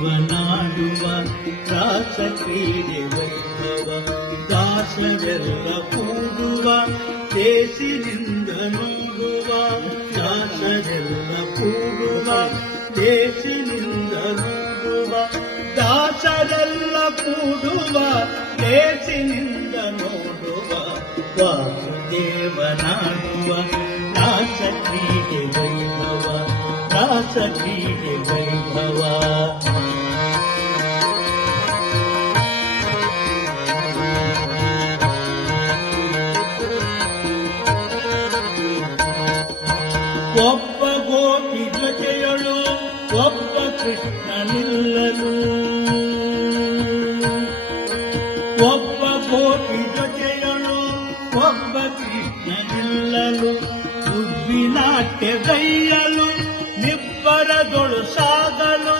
ಜೀವನಾಡುವ ರಾಸ ಕ್ರೀಡೆ ವೈಭವ ದಾಸರೆಲ್ಲ ಕೂಡುವ ದೇಶಿನಿಂದ ನೋಡುವ ದಾಸರೆಲ್ಲ ಕೂಡುವ ದೇಶಿನಿಂದ ನೋಡುವ ದಾಸರೆಲ್ಲ ಕೂಡುವ ದೇಶಿನಿಂದ ನೋಡುವ ವಾಸುದೇವನಾಡುವ ರಾಸ ಕ್ರೀಡೆ ವೈಭವ ರಾಸ ಕ್ರೀಡೆ ವೈಭವ ಒಬ್ಬ ಗೋಪಿ ಜೊತೆಯಳು ಒಬ್ಬ ಕೃಷ್ಣನಿಲ್ಲಲು ಒಬ್ಬ ಗೋಪಿ ಜೊತೆಯಳು ಒಬ್ಬ ಕೃಷ್ಣನಿಲ್ಲಲು ಉದ್ವಿನಾಟ್ಯ ಗೈಯಲು ನಿಬ್ಬರದೊಳು ಸಾಗಲು